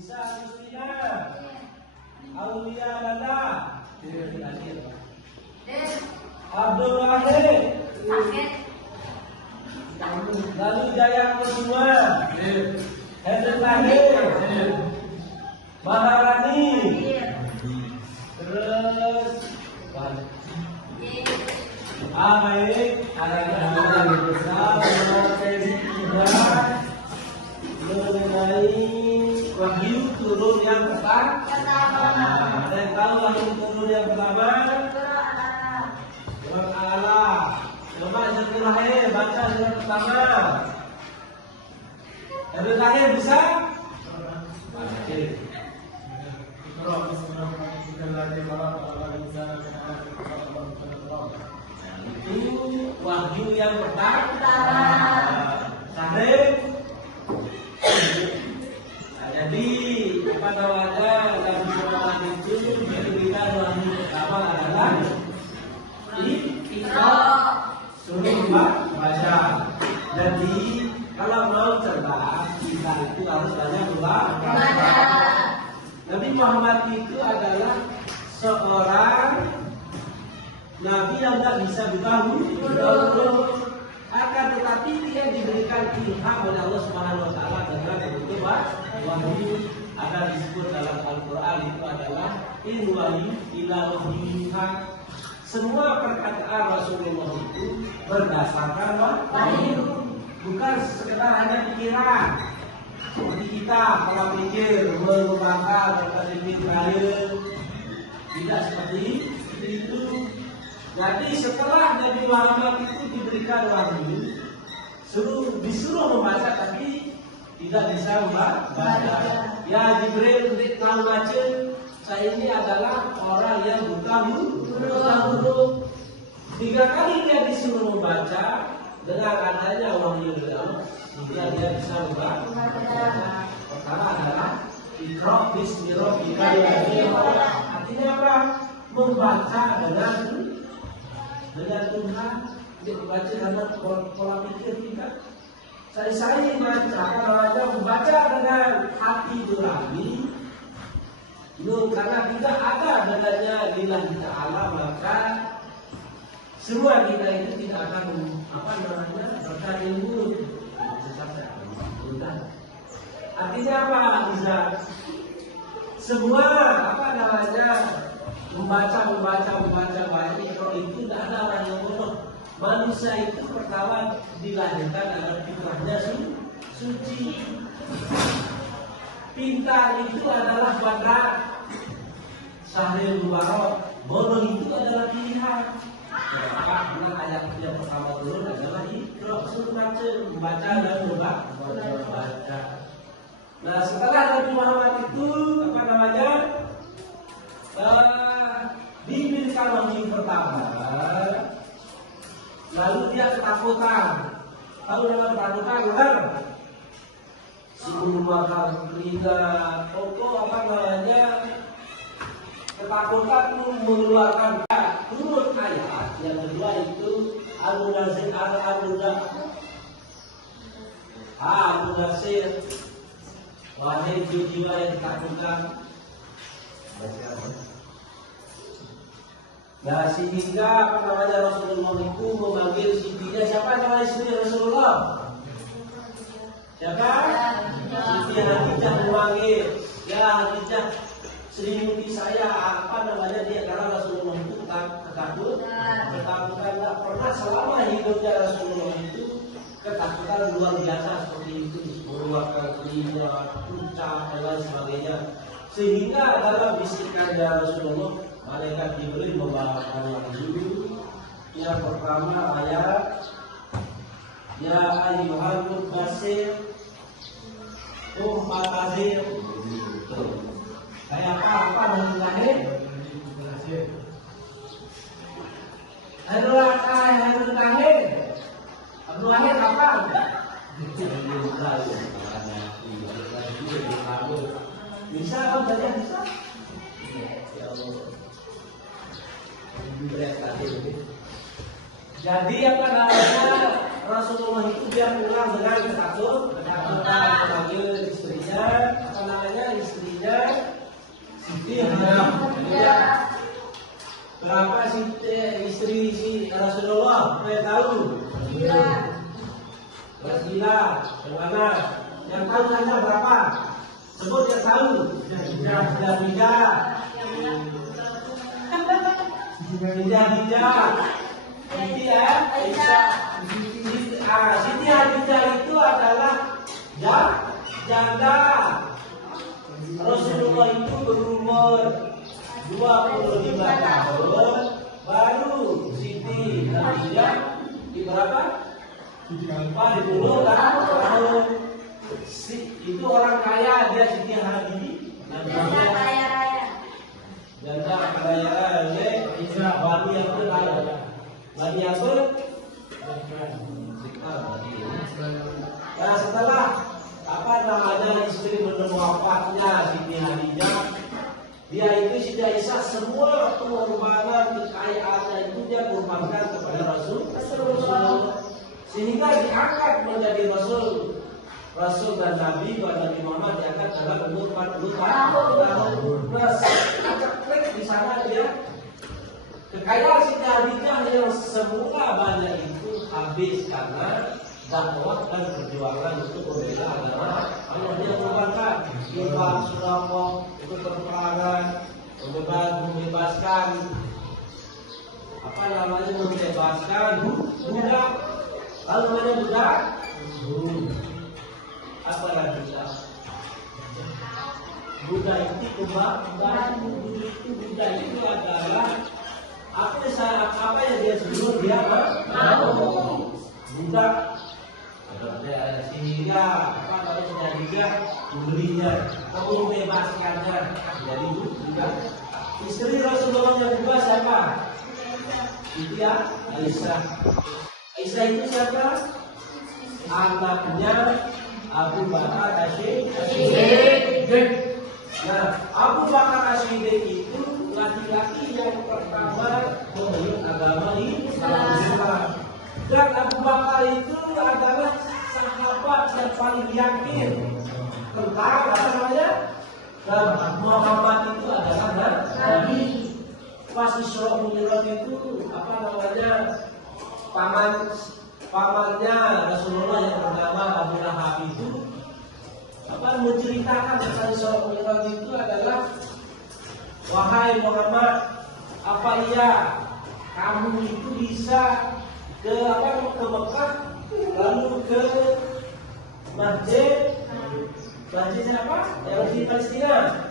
Bisa Justina. Aulia Lala. Abdul Wahid. Lalu Jaya Kusuma. Hendrik Lahir. Maharani. Terus baik, ada besar mengenai wahyu turun yang pertama. Dan tahu wahyu turun yang pertama surat Allah. Coba Hendrik Lahir baca surat pertama. Hendrik Lahir bisa? Itu wahyu yang pertama. Sahih. Jadi apa namanya dalam Quran itu diberikan wahyu pertama adalah Iqra, suruh baca. Jadi kalau mau cerdas kita itu harus banyak baca. Nabi Muhammad itu adalah seorang Nabi yang tidak bisa bertahu, akan tetapi dia diberikan ilham oleh Allah Subhanahu Wa Taala dengan bentuk wahyu. Ada disebut dalam Al-Quran itu adalah in wahyu ila wahyuha. Semua perkataan Rasulullah itu berdasarkan wahyu, bukan sekedar hanya pikiran. Seperti kita kalau pikir mengembangkan berkata-kata terakhir, tidak seperti itu. Jadi setelah Nabi Muhammad itu diberikan wahyu, disuruh membaca tapi tidak bisa membaca. Ya Jibril tahu baca, saya ini adalah orang yang buta huruf. 3 kali dia disuruh membaca dengan adanya wahyu dari Allah, sehingga dia bisa membaca. Pertama adalah Iqra bismi rabbikal ladzi khalaq. Artinya apa? Membaca dengan Tuhan, dia membaca dengan pola pikir kita. Saya baca, kalau membaca dengan hati nurani, karena tidak ada dengannya lillahi ta'ala, maka semua kita itu tidak akan berkah ilmu. Artinya apa? Bisa semua membaca banyak. Kalau itu tidak ada orang yang bodoh. Manusia itu pertama dilahirkan dalam fitrahnya suci. Pintar itu adalah bakat. Sahil mubarak. Bodoh itu adalah pilihan. Karena ayat yang pertama turun adalah Iqra, suruh membaca dan membaca. Nah setelah Nabi Muhammad itu diberikan wahyu pertama, lalu dia ketakutan. Tahu nama ketakutan kan? Sebelum makan telinga, ketakutan itu mengeluarkan turun ayat. Yang kedua itu Al-Munazir Al-Munazir. Wahai jiwa yang ditakutkan. Nah sehingga Rasulullah itu memanggil istrinya. Siapa nama istri Rasulullah? Siapa? Siti Khadijah memanggil. Ya Khadijah, selimuti saya. Dia karena Rasulullah itu ketakutan. Tak pernah selama hidupnya Rasulullah itu ketakutan luar biasa seperti itu. Mengeluarkan telinga, ucap dan lain sebagainya. Sehingga dalam bisikannya Rasulullah, malaikat Jibril membawakan wahyu. Yang pertama ayat Ya ayyuhal mudaththir Azir. Kayak apa Nabi lahir? Abdul lahir apa? Bisa apa saja bisa? Ya Allah. Jadi Rasulullah itu dia pulang dengan ketakutan, memanggil istrinya, Siti Khadijah. Berapa istri si Rasulullah? Saya tahu. 9. Yang mana? Yang tahu saja berapa? Sebut yang tahu. Tidak bijak. Siti Aisyah. Siti Khadijah itu adalah janda. Rasulullah itu berumur 25 tahun, baru Siti Khadijah di berapa? 40 tahun. Itu orang kaya, dia Siti Khadijah. Janda kaya, bani yang berkaya. Bani yang Nah, setelah istri belum wafatnya Siti Khadijah, dia itu Siti Aisyah semua pengorbanan kekayaannya itu dia korbankan kepada Rasulullah, sehingga diangkat menjadi Rasul dan Nabi. Nabi Muhammad diangkat dalam umur 40 tahun. Agak klik di sana dia. Kekayaan Siti Khadijah yang semula banyak itu habis karena dakwah dan perjuangan untuk membela agama Allah. Dia korbankan infak, sedekah, untuk peperangan, membebaskan membebaskan budak. Lalu mana budak? Apa lagi budak? Budak itu budak itu adalah apa yang dia sebut dia mau budak. Sehingga dia membelinya, kamu membebaskannya dari budak. Istri Rasulullah yang kedua siapa? Siti Aisyah. Aisyah itu siapa? Anaknya Abu Bakar As-Siddiq. Nah, Abu Bakar As-Siddiq itu laki-laki yang pertama memeluk agama Islam. Dan Abu Bakar itu adalah sahabat yang paling yakin tentang apa namanya? Dan Muhammad itu adalah Nabi. Pas Isra Mi'raj itu apa namanya? Pamannya Rasulullah yang bernama Abu Lahab itu menceritakan tentang Isra Mi'raj itu adalah, wahai Muhammad, apa iya kamu itu bisa ke Mekah lalu ke masjid siapa? Yang di Palestina.